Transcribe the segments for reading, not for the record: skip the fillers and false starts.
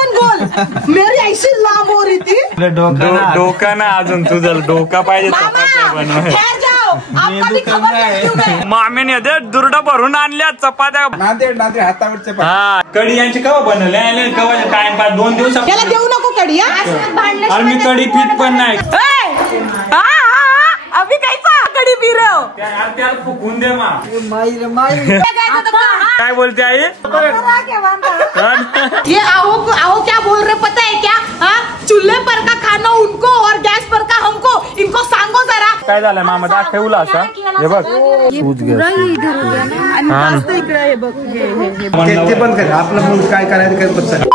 पण गोल. मेरी ऐशी लांब हो रही थी. डोका ना अजून तुझं डोका पाहिजे चपात्या बनवायला. मामीने दे दुर्डा भरून आणल्या चपात्या. नांदेड हातावर चपात्या. हा कढी यांची कवा बनवल्या कवा टाइमपास 2 दिवस. त्याला देऊ नको कढी. अरे मी कढी पीठ पण नाही. अभी कैसा कढी पी रहे हो? त्याला फुकून दे मा. काय बोलते आई? ये आओ क्या बोल रहे पता है क्या? चूल्हे पर का खाना उनको और गैस पर का हमको. इनको सांगो जरा. काय झालं मामा दाखवला असा हे बघ आपलं मूल काय करायचं.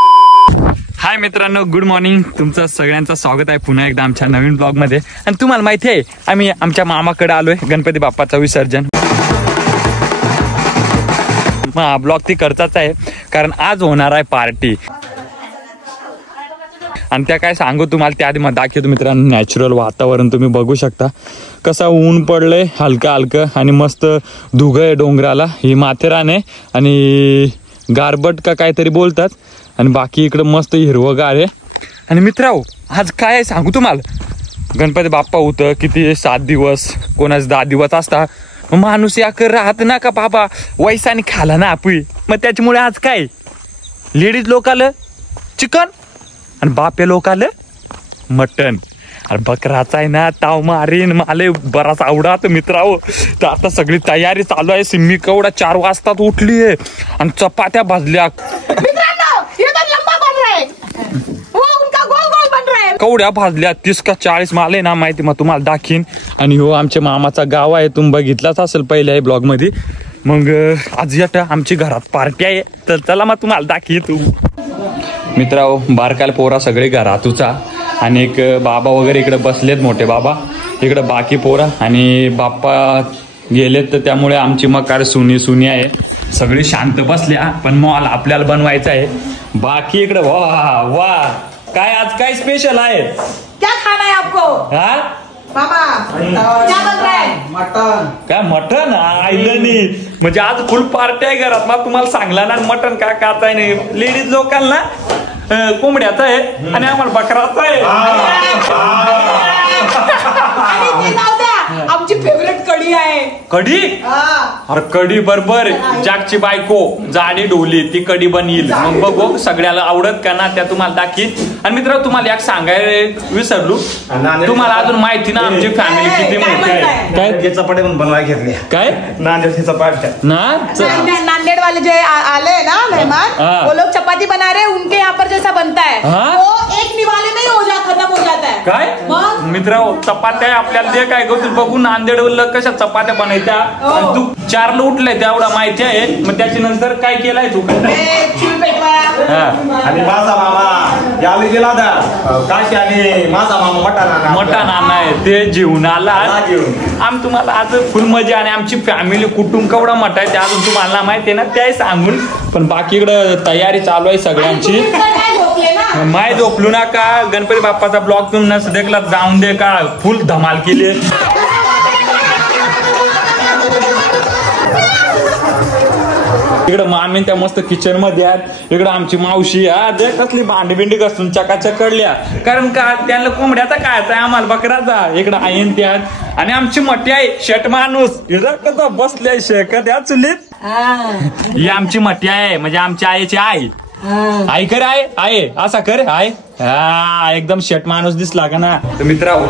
हाय मित्रांनो, गुड मॉर्निंग. तुमचं सगळ्यांचं स्वागत आहे पुन्हा एकदा आमच्या नवीन ब्लॉग मध्ये. आणि तुम्हाला माहिती आहे आम्ही आमच्या मामाकडे आलोय गणपती बाप्पाचं विसर्जन. हा ब्लॉग ती करताच आहे कारण आज होणार आहे पार्टी. आणि त्या काय सांगू तुम्हाला त्या आधी मग दाखवतो मित्रांनो. नॅचरल वातावरण तुम्ही बघू शकता कसं ऊन पडलंय हलकं हलकं आणि मस्त धुगं आहे डोंगराला. ही माथेरान आहे आणि गारबट का काहीतरी बोलतात. आणि बाकी इकडं मस्त हिरवगार आहे. आणि मित्रांनो आज काय आहे सांगू तुम्हाला. गणपती बाप्पा होतं किती 7 दिवस कोणाच 10 दिवस असता. माणूस या कर राहत ना का बाबा वैसाने खाला ना आपली. मग त्याच्यामुळे आज काय लेडीज लोक आलं चिकन आणि बाप्या लोक आलं मटन. अरे बकराचा आहे ना ताव मारीन मला बराच आवडत मित्रांनो. तर आता सगळी तयारी चालू आहे. सिम्मी कवडा 4 वाजतात उठली आहे आणि चपात्या भाजल्या. कवड्या भाजल्या 30 का 40 माले ना माहिती मग तुम्हाला दाखीन. आणि हो आमच्या मामाचा गाव आहे तुम्ही बघितलाच असेल पहिल्या ब्लॉग मध्ये. मग आज येत आमची घरात पार्टी आहे तर चला मग तुम्हाला दाखी. तू मित्रांनो बारकाल पोरा सगळे घरातूचा आणि एक बाबा वगैरे इकडे बसलेत मोठे बाबा इकडे बाकी पोरा आणि बाप्पा गेलेत. तर त्यामुळे आमची मकार सुनी आहे सगळी शांत बसल्या. पण मॉल आपल्याला बनवायचा आहे बाकी इकडे. वा वा काय आज काय स्पेशल आहे? क्या खाना है आपको? हा मामा क्या बन रहा है? मटन. काय मटन आईलनी म्हणजे आज फुल पार्टी आहे घरात. मग तुम्हाला सांगला ना मटन काय खाताय नाही. लेडीज लोकांना कोंबड्याचा आहे आणि आम्हाला बकराचा आहे. आमची फेवरेट कढी आहे. कढी? अरे कढी बरोबर जागची बायको जाडी ढोली ती कढी बनईल. मग बघू सगळ्याला आवडत का ना त्या तुम्हाला दाखी. आणि मित्र तुम्हाला एक सांगायला विसरलो तुम्हाला अजून माहिती ना आमची फॅमिली किती मोठी आहे. काय चपाटे पण बनवायला घेतले. काय नांदेड चपाट्या ना नांदेड वाले जो आले ना मेहमान वो लोग चपाती बना रहे उनके यहाँ पर जैसा बनता है वो एक निवाले में ही खत्म हो जाता है. काय मित्र चपात्या आपल्याला दे काय गो बघू नांदेड कशा चपात्या बनायच्या. तू 4ला उठलाय तेवढा माहिती आहे. मग त्याच्या नंतर काय केलाय तू? आणि माझा मामा यावेळी गेला काशी आणि माझा मामा मटण आणाय ते जेवण आला. आम्ही तुम्हाला आज फुल मजा आणि आमची फॅमिली कुटुंब केवढा मोठा आहे ते अजून तुम्हाला माहिती आहे ना ते सांगून. पण बाकी इकडं तयारी चालू आहे सगळ्यांची. माय झोपलू ना का गणपती बाप्पाचा ब्लॉग तुम्ही देखला जाऊन दे का फुल धमाल केली. इकडं मामी त्या मस्त किचन मध्ये आहेत. इकडं आमची मावशी दे कसली भांडी बिंडी घासून चकाचक कडल्या कारण का त्यांना कोंबड्याचा कायचा आम्हाला बकराचा. इकडं आईन त्यात आणि आमची मोठी आई शेट माणूस इकडं कसं बसले शेकत या चुलीत. ही आमची मोठी आहे म्हणजे आमच्या आईची आई. आई कर आहे असा कर आहे. हा एकदम शेट माणूस दिसला का ना. तर मित्रांनो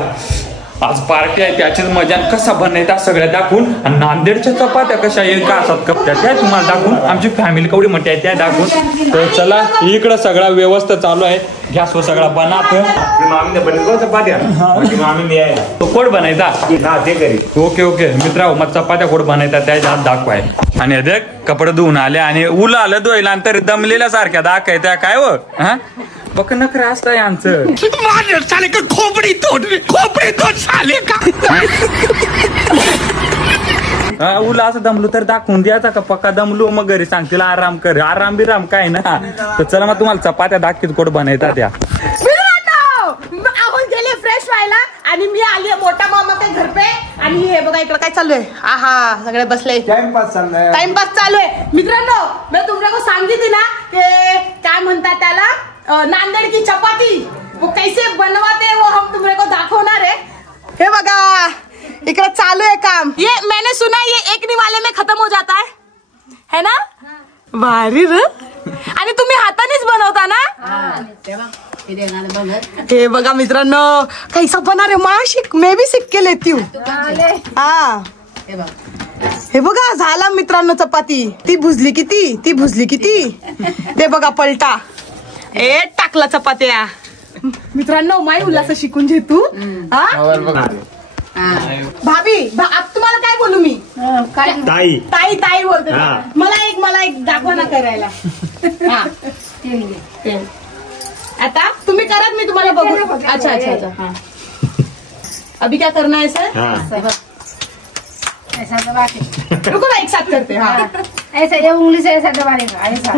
आज पार्टी आहे त्याचीच मजा कसा बनायचा सगळ्या दाखवून. आणि नांदेडच्या चपात्या कशा एक असतात कपत्या त्या तुम्हाला दाखवून. आमची फॅमिली केवढी मोठी आहे त्या दाखवून. तर चला इकडं सगळा व्यवस्था चालू आहे. गॅसवर सगळा बनात चपात्या तो कोड बनायचा. ओके मित्रांनो मग चपात्या कोड बनायचा त्याच्या हात दाखवाय. आणि देख कपडे धुवून आले आणि उला आलं धुवायला नंतर दमलेल्या सारख्या दाखवाय त्या काय व हा बघ नखरं असतं यांचं. खोपडी तोड साले का उला असं दमलो तर दाखवून द्यायचा का पक्का दमलो मग घरी सांगतील आराम कर. आराम बिराम काय ना. तर चला मग तुम्हाला चपात्या दाखवीत कोड बनायचा त्या. गेले फ्रेश व्हायला आणि मी आली मोठा मामाच्या घर पे. आणि हे बघा इकडे काय चालू आहे. आहा सगळे बसले टाइमपास चालू आहे. मित्रांनो मी तुमच्याकडे सांगितली ना ते काय म्हणतात त्याला नांदेड की चपाती वो कैसे बनवाते हैं वो हम तुम्हारे को दाखवणार है। हे बघा इकडे चालू आहे काम। ये मैंने सुना ये एक निवाले में खत्म हो जाता है ना? भारी र। आणि तुम्ही हातानेच बनवता ना? हे बघा मित्रांनो कैसा बना रे माशिक मैं भी सीख के लेती हूँ। हाँ हे बघा झाला मित्रांनो चपाती। ती भुजली किती ते बघा पलटा ए टाकला चपात्या। मित्रांनो माई उल्हास शिकून घे तू। भाभी अब तुम्हाला काय बोलू मी? ताई ताई ताई बोलते। मला एक दाखवा ना करायला। आता तुम्ही करत मी तुम्हाला बघू। अच्छा हाँ अभी क्या करना है सर? ऐसा दबा के रुको ना एक साथ करते हैं। हाँ ऐसा ये उंगली से ऐसा दबाने का ऐसा।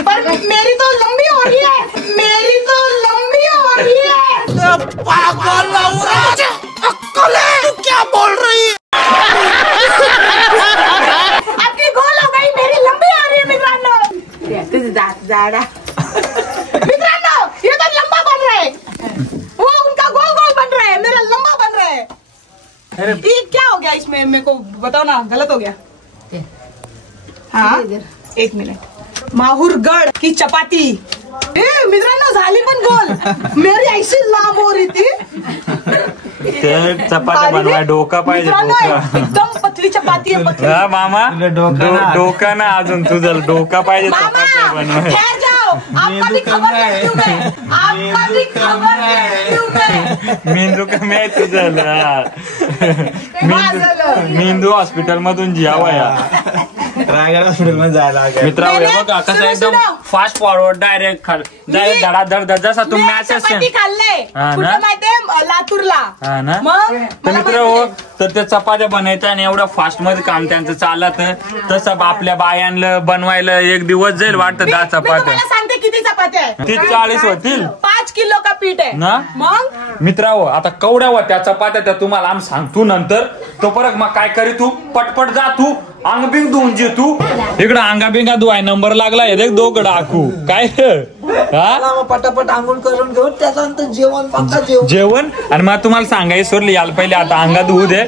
पर मेरी तो लंबी हो रही है, मेरी तो लंबी हो रही है। पागल अक्कल है तू क्या बोल रही है? आपकी गोल हो गई मेरी लंबी हो रही है मित्रांनो। मित्रांनो ये तो लंबा बन रहा है, वो उनका गोल गोल बन रहा है, मेरा लंबा बन रहा है। ये क्या हो गया इसमें मेरे को बताओ ना, गलत हो गया? हाँ एक मिनट। माहूरगड की चपाती मित्रांनो झाली पण गोल, मेरी ऐसी लांब हो रही थी। चपाती बनवाय डोका पाहिजे, एकदम पतली चपाती है पतली। हा मामा डोका ना अजून तुझं डोका पाहिजे चपाती बनवाय। ठहर जाओ आपका भी खबर लेती हूँ मैं, आपका भी खबर लेती हूँ मैं। मेंदू कमी आहे तुझं मेंदू हॉस्पिटल मधून जियावया रायगड हॉस्पिटल मध्ये जायला मित्रा बघा कसं एकदम फास्ट फॉरवर्ड डायरेक्ट धडाधड जसा तुम्ही मॅसेज खाल्लंय माहितीये लातूरला। हा ना मग तर मित्र तर त्या चपात्या बनायचं आणि एवढं फास्ट मध्ये काम त्यांचं चालत तसं आपल्या बायांना बनवायला एक दिवस जाईल वाटतं 10 चपात्या। सांगते किती चपात्या आहे? 30-40 होतील। 5 किलो का पीठ आहे ना मग मित्रांनो आता कवड्या होत्या चपात्या त्या तुम्हाला आम्ही सांगतो नंतर। तो परत मग काय करी तू पटपट जा तू अंगबिंग धुवून जे तू इकडं अंगाबिंगा धुवाय नंबर लागला हे देख दोघं डाकू काय पटापट आंघोळ करून घेऊन त्याच्यानंतर जेवण आणि मग तुम्हाला सांगायचं सोडली याला पहिले आता अंगा धुवू दे।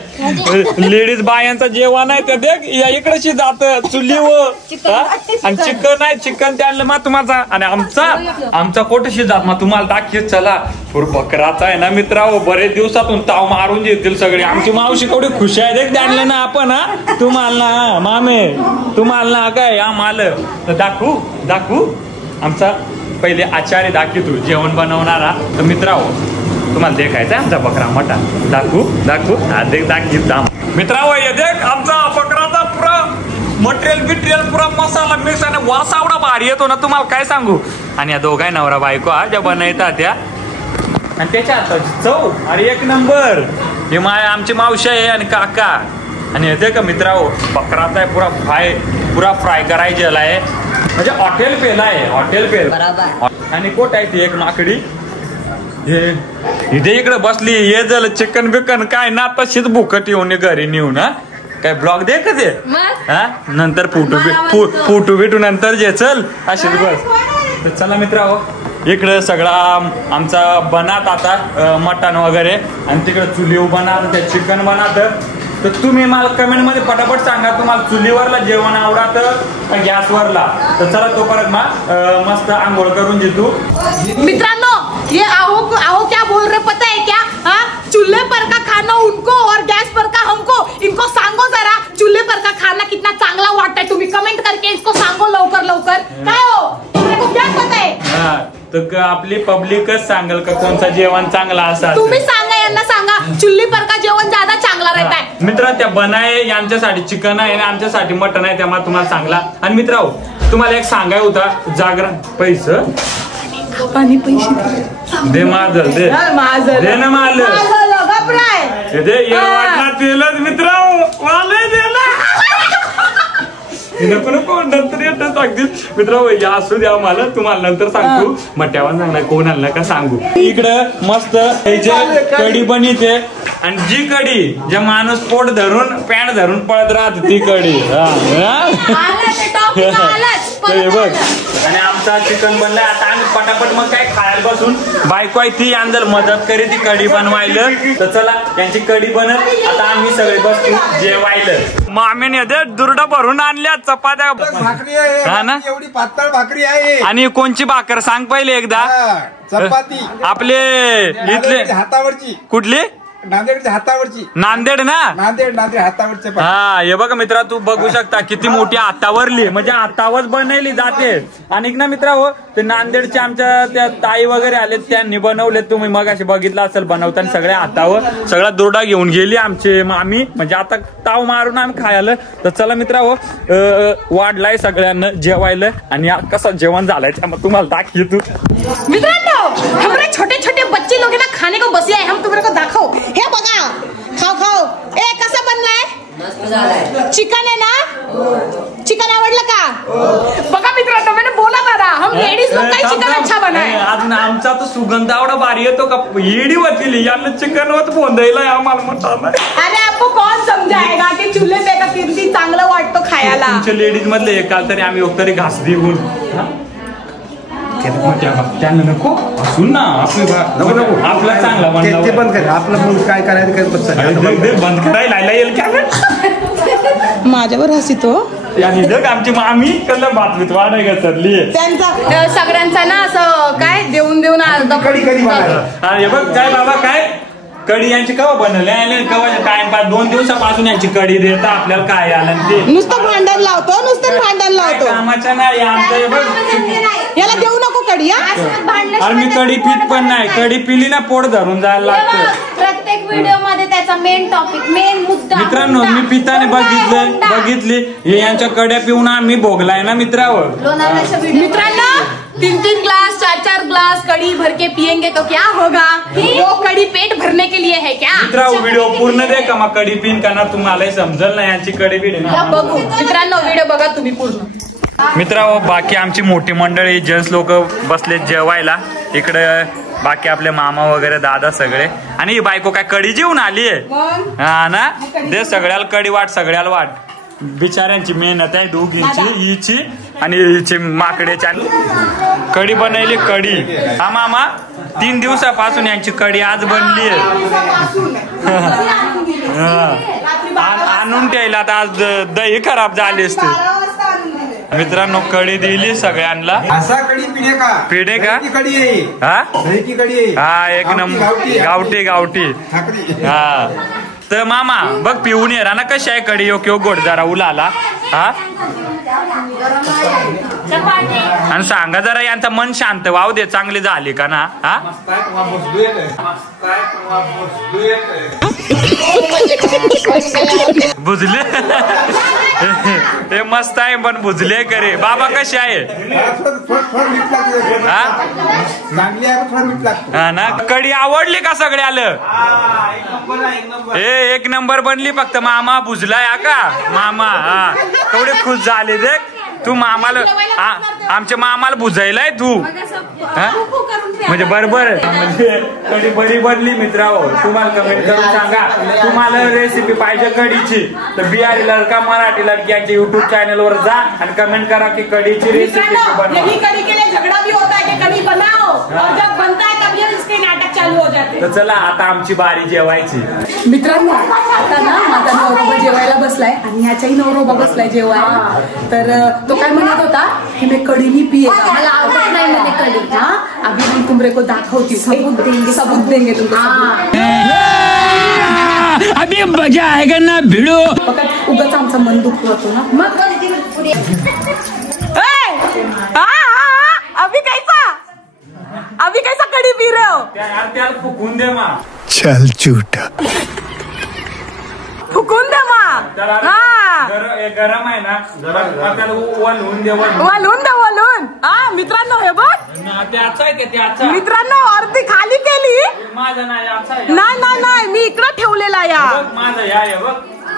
लेडीज बायांचं जेवण आहे ते देख या इकडची जात चुलीवर आणि चिकन आहे चिकन त्यांना मग तुम्हाला आणि आमचा कोटशी जात मग तुम्हाला दाखवत चला पूर बकराचा आहे ना मित्रांनो बरेच दिवसातून ताव मारून येतील सगळे। आमची मावशी केवढी खुश आहे देख त्यांना ना आपण हा तुम्हाला ना मामे तुम्हाला ना काय आम्हाला दाखवू आमचा पहिले आचार्य दाखवतो जेवण बनवणारा। तर मित्रांनो तुम्हाला देखायचं आमचा बकरा मोठा दाखवू दाखवत दाम मित्रांनो हे देख आमचा बकराचा पुरा मटेरियल पुरा मसाला मिक्स आणि वास एवढा भारी येतो ना तुम्हाला काय सांगू। आणि या दोघाय नवरा बायको ज्या बनवतात त्या आणि त्याच्या हाताची चव अरे एक नंबर। हे आमची मावशी आहे आणि काका आणि येते का मित्रांनो बकराचा आहे पुरा फ्राय करायचा आहे म्हणजे हॉटेल पेला आहे हॉटेल पेल आणि कोट आहे ती एक माकडी इथे इकडे बसली ये झालं चिकन बिकन काय ना तशीच भुकट येऊन घरी नेऊन हा काय ब्लॉग दे का ते हा नंतर फोटो बिटू नंतर जे चल अशीच बस। तर चला मित्रांनो इकडं सगळा आमचा बनात आता मटण वगैरे आणि तिकडे चुलीवर बनात त्या चिकन बनात। तर तुम्ही मला कमेंट मध्ये पटापट सांगा तुम्हाला चुलीवरला जेवण आवडत का गॅसवरला। तर चला तो परत मस्त आंघोळ करून देतो। मित्रांनो ये आओ क्या बोल रहे पता है क्या? हाँ चूल्हे पर का खाना उनको और गैस पर का हमको। इनको सांगो जरा चूल्हे पर का खाना कितना चांगला वाटता है तुम्ही कमेंट करके इसको सांगो लवकर काय हो तुमको क्या पता है? तर आपली पब्लिकच सांगेल का कोणता जेवण चांगला असा। तुम्ही सांगा यांना सांगा चुल्ली पर का जेवण ज्यादा चांगला रहता है। मित्र त्या बनाय यांच्यासाठी चिकन आहे आणि आमच्यासाठी मटन आहे त्यामुळे तुम्हाला सांगला। आणि मित्रांनो तुम्हाला एक सांगाय होता जागरण पैसे दे माझं दे ना माझं दे वाटणार तेलच मित्रांनो वाले दे ना नको नको नंतर येतं सांगतील मित्र. या असू द्या मला, तुम्हाला नंतर सांगतो. मट्यावर सांगणार कोण आणलं का सांगू. इकडं मस्त कढी बनिते आणि जी कढी ज्या माणूस पोट धरून पॅन्ट धरून पळत राहत ती कढी. बघ आणि आमचा चिकन बनलाय आता. आम्ही पटापट मग काय खायला बसून. बायको आहे ती अंदर मदत करे ती कढी बनवायला. तर चला यांची कढी बनत आता आम्ही सगळे बसतो जेवायला. मामीने दुर्डा भरून आणल्या चपात्या भाकरी आहे. हा ना एवढी पातळ भाकरी आहे. आणि कोणची भाकर सांग पहिले एकदा. चपाती आपले इथले हातावरची. कुठली? नांदेडच्या हातावरची. नांदेड ना. नांदेड हातावरचे. हा हे बघा मित्रा तू बघू शकता किती मोठी हातावरली म्हणजे हातावर बनवली जाते. आणि ना मित्रा हो ते नांदेडचे आमच्या त्या ताई वगैरे आले त्यांनी बनवले. तुम्ही मग असे बघितलं असेल बनवताना सगळ्या हातावर सगळा दुर्डा घेऊन गेली आमचे मामी. म्हणजे आता ताव मारून आम्ही खायला. तर चला मित्रा हो वाढलाय सगळ्यांना जेवायला आणि कसं जेवण झालंय मग तुम्हाला दाखवतो. मित्रांनो हमारे छोटे छोटे बच्चे लोग ना खाने को बसे है. हम तुम्हारे को दाखव. हे बघा खाओ खाओ. ए कसं बनलाय? चिकन आहे ना? चिकन आवडलं का? बघा मित्रांनो मैंने बोला था हम लेडीज लोग का चिकन अच्छा बना है. अजून आमचा तो सुगंध एवढा भारी येतो का येडी होती यांना चिकन होत बोंदायला आम्हाला म्हणतात. अरे आपको कौन समजाएगा की चूल्हे पे का किती चांगलं वाटतो खायला. तुमच्या लेडीज मधले एकाल तरी आम्ही तरी घास देऊन त्यांना नको असून ना आपला चांगला बंद कर. आपलं मूड काय करायचं बंद करायला येईल का माझ्यावर हसितो. आमची मामी कल्ला बातमीत वाढाय ठरली. त्यांचा सगळ्यांचा ना असं काय देऊन देऊन हे बघ काय बाबा काय कढी यांची कवा बनवली कवा टाइमपास 2 दिवसापासून यांची कढी देता आपल्याला काय आलं ते नुसतं भांडण लावतो कामाच्या नाही आमचं. याला देऊ नको कढी. अरे मी कढी पित पण नाही. कढी पिली ना पोट धरून जायला लागतं. प्रत्येक व्हिडिओ मध्ये त्याचा मेन टॉपिक मेन मुद्दा. मित्रांनो मी पिताने बघितली हे यांच्या कड्या पिऊन आम्ही भोगलाय ना मित्रावर. मित्रांनो 3-3 ग्लास 4-4 ग्लास कड़ी भर के पियेंगे तो क्या होगा? वो कड़ी पेट भरने के लिए है क्या? मित्रांनो व्हिडिओ पूर्ण दे का मग कढी पिन का ना तुम्हाला समजल ना यांची कढी पिन. बघू मित्रांनो व्हिडिओ बघा तुम्ही पूर्ण. मित्रांनो बाकी आमची मोठी मंडळी जेंट्स लोक बसले जेवायला. इकडे बाकी आपले मामा वगैरे दादा सगळे. आणि ही बायको काय कढी जेवून आली हा ना. दे सगळ्याला कढी वाट सगळ्याला वाट. बिचाऱ्यांची मेहनत आहे दोघींची हिची आणि हिची माकड्याची. कढी बनवली कढी. हा मामा 3 दिवसापासून यांची कढी आज बनली आणून ठेवला. आता आज दही खराब झाली असते. मित्रांनो कढी दिली सगळ्यांना. असा कढी पिढे का कढी आहे हा. हा एक नंबर गावठी हा. तर मामा बघ पिऊन येरा ना कशी आहे कढी. योग्य गोड जरा उलाला हा. आणि सांगा जरा यांचं मन शांत वाहू दे चांगली झाली का ना हा. बुजले हे मस्त आहे पण बुजले करे. बाबा कशी आहे हा ना. कढी आवडली का सगळ्याला? एक नंबर बनली. फक्त मामा बुजलाय का मामा हा. तेवढे खुश झाले देख तू मामाला. आमच्या मामाला बुजायलाय तू म्हणजे बरोबर म्हणजे कढी बरी बनली. मित्रांनो तुम्हाला कमेंट करून सांगा तुम्हाला रेसिपी पाहिजे कढीची तर बिहारी लडका मराठी लडकी यांच्या युट्यूब चॅनल वर जा आणि कमेंट करा की कढीची रेसिपी तर चला आता आमची बारी जेवायची. मित्रांनो आता ना माझा नवरोबा जेवायला बसलाय आणि ह्याचाही नवरोबा बसलाय जेवायला. तर तो काय म्हणत होता की मी कढी नहीं पिएगा. मला आवडत नाही मध्ये कढी. हा अभी हम तुमरे को दाखवती सबूत देंगे तुमको. अभी मजा आएगा ना भिडो. उगाच आमचं मन दुखत होतो ना. मग अभी कैसा कढी पी रहे हो? त्याला फुकून दे मा. चल झूठा फुकून दे मा. गरम आहे ना त्याला वलून दे. वलून हा. मित्रांनो हे बघ त्याचा आहे त्याचा. मित्रांनो अर्धी खाली केली. माझा नाही याचा आहे. नाही मी इकडे ठेवलेला या. माझा या बघ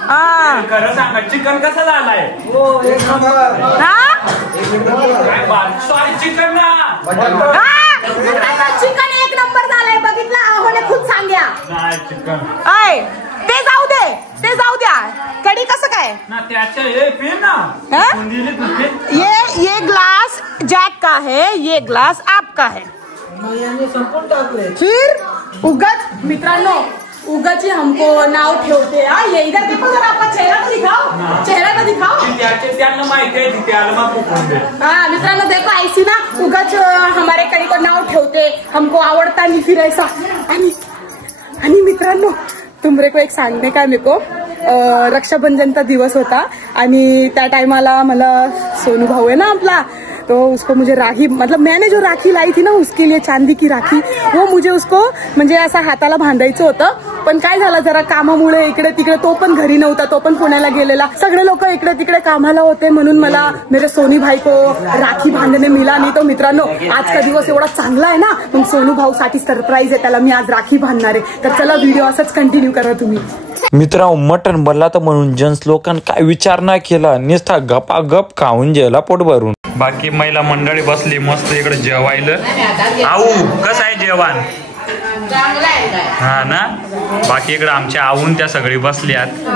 हा खरं सांगा चिकन कसं झालंय? सॉरी चिकन ना चिकन एक नंबर झालंय. बघितलं आहोने खुद सांग्या. नाही चिकन ते जाऊ दे, ते जाऊ द्या. कढी कसं काय ना त्याच्या हे पिन ना हाँ? ये ग्लास जैक का है, ये ग्लास आपका है. फिर उगत मित्रांनो उगत ही हमको नाव ठेवते. ये इधर देखो जरा, आपका चेहरा तो दिखाओ, चेहरा तो दिखाओ. त्यांना माहिती आहे तिथे आलं मग फुकून दे. हाँ मित्रांनो देखो ऐसी ना उगत हमारे कड़ी को नाव ठेवते. हमको आवडता नहीं फिर ऐसा. आणि मित्रांनो तुमरे को एक सांगणे का मेरे को रक्षाबंधनचा दिवस होता आणि त्या टाइमाला मला सोनू भाऊ है ना आपला, तो उसको मुझे राखी मतलब मैंने जो राखी लाई थी ना उसके लिए चांदी की राखी, वो मुझे उसको म्हणजे असं हाताला बांधायचं होतं. पण काय झालं जरा कामामुळे इकडे तिकडे, तो पण घरी नव्हता, तो पण पुण्याला गेलेला. सगळे लोक इकडे तिकडे कामाला होते म्हणून मला मेरे सोनी भाई को राखी बांधने मिला नाही. तो मित्रांनो आजचा दिवस एवढा चांगला आहे ना, मग सोनू भाऊ साठी सरप्राईज आहे, त्याला मी आज राखी बांधणार आहे. तर चला व्हिडिओ असंच कंटिन्यू करा तुम्ही. मित्रांनो मटण बनला तर म्हणून जेंट्स लोकांना काय विचार नाही केला, नुसता गपागप खाऊन जेला पोट भरून. बाकी महिला मंडळी बसली मस्त इकडे जेवायला. आऊ कसं आहे जेवण? हा ना. बाकी इकडे आमच्या आवून त्या सगळी बसल्यात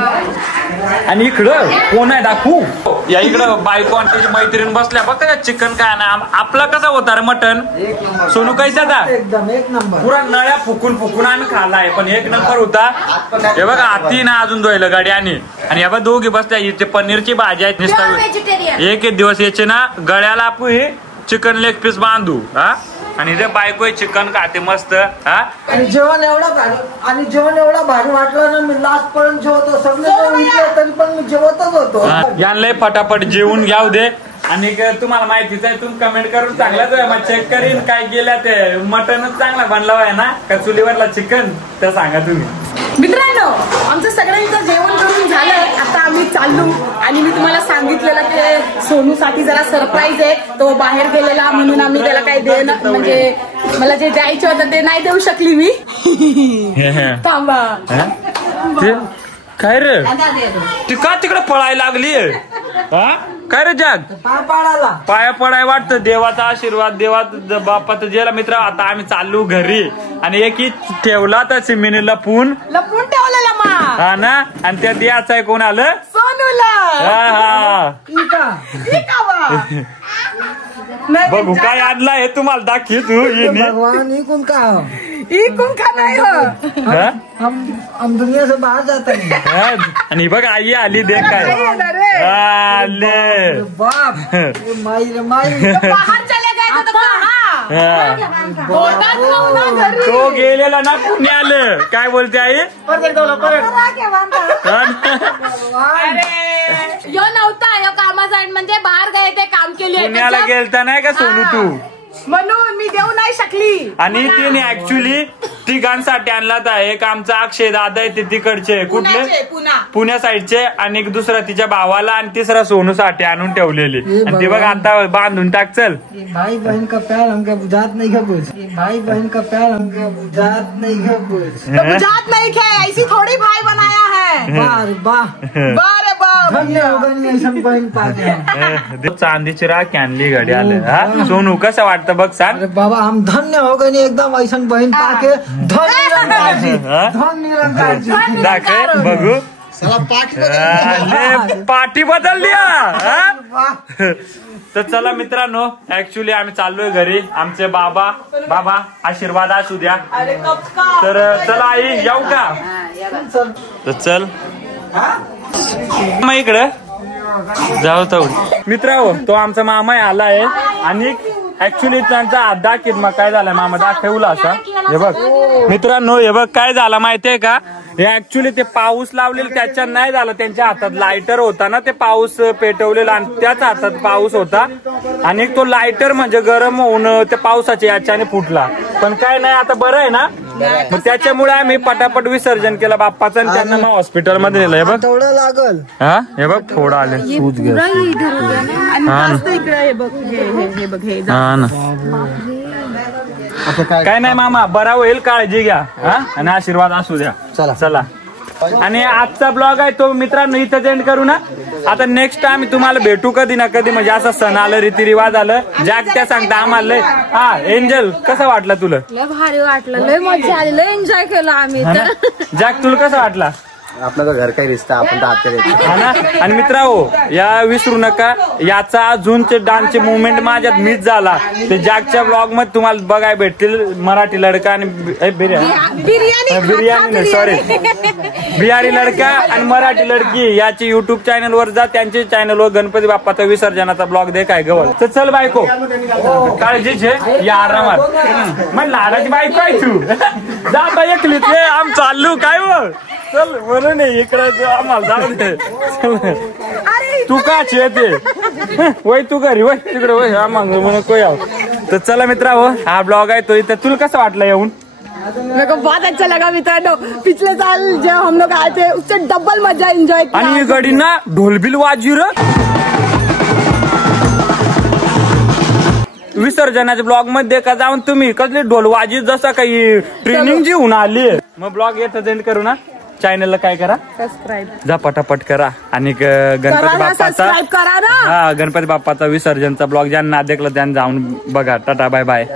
आणि इकडं कोण आहे दाखवू या इकडं बायको आणि त्याची मैत्रीण बसल्या. बघ का चिकन काय ना आपला कसा होता रे मटन? सोनू कैसा था? एकदम एक नंबर. पुरा नळ्या फुकून फुकून आम्ही खाल्लाय पण एक नंबर होता. हे बघा हाती ना अजून धुयलं गाड्याने. आणि हे बघ दोघी बसल्या. इथे पनीरची भाजी आहे नुसतं. एक दिवस याचे ना गळ्याला आपू हे चिकन लेग पीस बांधू. हा आणि ते बायको चिकन खाते मस्त. हा आणि जेवण एवढा भारी वाटलं ना, मी लास्ट पर्यंत जेवतो. सगळे तरी पण मी जेवतच होतो. यांना फटाफट जेवून घ्याव दे. आणि तुम्हाला माहितीच आहे, तुम्ही कमेंट करून चांगलाच आहे मग चेक करीन काय केल्या ते. मटनच चांगला बनला आहे ना का चुलीवरला चिकन ते सांगा तुम्ही. मित्रांनो आमचं सगळ्यांचं जेवण करून झालंय. आता आम्ही चाललो आणि मी तुम्हाला सांगितलेलं की सोनूसाठी जरा सरप्राईज आहे. तो बाहेर गेलेला म्हणून आम्ही त्याला काही देणं म्हणजे मला जे द्यायचं होतं ते नाही देऊ शकली मी. थांबा काय रे ती का तिकडे पळायला लागली? हा काय रे जाग? पाया पडाय वाटतं. देवाचा आशीर्वाद देवाचा बापाचा जेला. मित्र आता आम्ही चाललो घरी आणि एक ठेवला तर सिमीने लपून ठेवलेला मा. हा ना. आणि त्या द्यायचं आहे कोण आलं? सोनूला. हा बघू काय आणला हे तुम्हाला दाखवी तू. भगवान इकून का नाही हो. हम दुनिया से बाहर जाते हैं. आणि बघ आई आली देख काय आले बाप माई रे माई. बाहेर चले गए तो तो गेलेला ना पुण्याला. काय बोलते आई? यो नव्हता यो कामासाठी म्हणजे बाहेर गए ते काम केले. पुण्याला गेलता नाही का सोनू तू? म्हणून मी देऊ नाही शकली. आणि तिने ऍक्च्युली तिघांसाठी आणला तर एक आमचा अक्षय दादा आहे ते तिकडचे कुठले पुण्या साईडचे आणि एक दुसरा तिच्या भावाला आणि तिसरा सोनूसाठी आणून ठेवलेली. आणि ती बघ आता बांधून टाक. चल भाई बहन का प्यार हमको बुझात नहीं है कुछ. भाई बहन का प्यार हमको बुझात नहीं है कुछ. बुझात नहीं है ऐसी थोड़ी भाई बनाया है. बारे धन्य होगा नहीं ऐसा बहन पाके. चांदीची राख आणली घडी आले. हा सोनू कसं वाटतं बघ सांग? अरे बाबा हम धन्य हो गए एकदम ऐसा बहन पाके. धन निरंकार जी. दाखव बघू. पाठी बदल दिया. तर चला मित्रांनो ऍक्च्युली आम्ही चाललोय घरी. आमचे बाबा आशीर्वाद असू द्या. तर चला आई येऊ का? तर चल मग इकडे जाऊ तो मित्रांनो. तो आमचा मामा आलाय आणि ऍक्च्युली त्यांचा हात दाखीत मग काय झालं मामा दाखवला असा. हे बघ मित्रांनो हे बघ काय झालं माहितीये का? हे ऍक्च्युली ते पाऊस लावलेलं त्याच्या नाही झालं. त्यांच्या हातात लायटर होता ना ते पाऊस पेटवलेला आणि त्याच हातात पाऊस होता आणि तो लायटर म्हणजे गरम होऊन त्या पावसाच्या याच्याने फुटला. पण काय नाही आता बरं आहे ना. मग त्याच्यामुळे आम्ही पटापट विसर्जन केलं बाप्पाचं आणि त्यांना मग हॉस्पिटलमध्ये नेलं. हे बघ तेवढं लागल. हा हे बघ थोडं आले सूज घे. हा ना काय नाही मामा बरा होईल. काळजी घ्या. हा आणि आशीर्वाद असू द्या. चला आणि आजचा ब्लॉग आहे तो मित्रांनो इथं एंड करू ना. आता नेक्स्ट टाइम तुम्हाला भेटू कधी ना कधी, म्हणजे असं सण आलं, रीतिरिवाज आलं, जॅक त्या सांगता आम्हाला. हा एंजल कसं वाटलं तुला? लय भारी वाटलं, लय मजा आली, लय एन्जॉय केलं आम्ही. जॅक तुला कसं वाटला? आपला तो घर काही रिश्ता आपण हा ना. आणि मित्रांनो या विसरू नका, याचा अजूनचे डान्सचे मुवमेंट माझ्यात मिस झाला ते जॅकच्या ब्लॉग मध्ये तुम्हाला बघायला भेटतील. मराठी लडका आणि बिर्याणी सॉरी बिहारी लडका आणि मराठी लडकी याचे युट्यूब चॅनल वर जा, त्यांच्या चॅनलवर गणपती बाप्पाचा विसर्जनाचा ब्लॉग देखाय गवळ. तर चल बायको काळजीचे या आरामात मग लहानाची बायको आहे तू जा बाई एकलीच आम चाललो काय मग चल म्हणून इकडे आम्हाला जाऊ दे. तू काच येते वय तू घरी वय तिकडे वय आम्हाला म्हणून कोय आहो. तर चला मित्रांनो हा ब्लॉग आहे तो इथं. तुला कसं वाटलं येऊन? मेरे को बहुत अच्छा लगा मित्रांनो. पिछले साल जब हम लोग आए थे उससे डबल मजा एंजॉय किया. आणि गडी ना ढोलबिल वाजीर विसर्जनाच्या ब्लॉग मध्ये का जाऊन तुम्ही कसली ढोल वाजी जसं काही ट्रेनिंग जी होऊन आली. मग ब्लॉग येतं एंड करू ना. चॅनलला काय करा सबस्क्राईब जा पटापट करा. आणि गणपती बाप्पाचा करा ना. हा गणपती बाप्पाचा विसर्जनचा ब्लॉग ज्यांना देखलं त्यांना जाऊन बघा. Tata bye bye.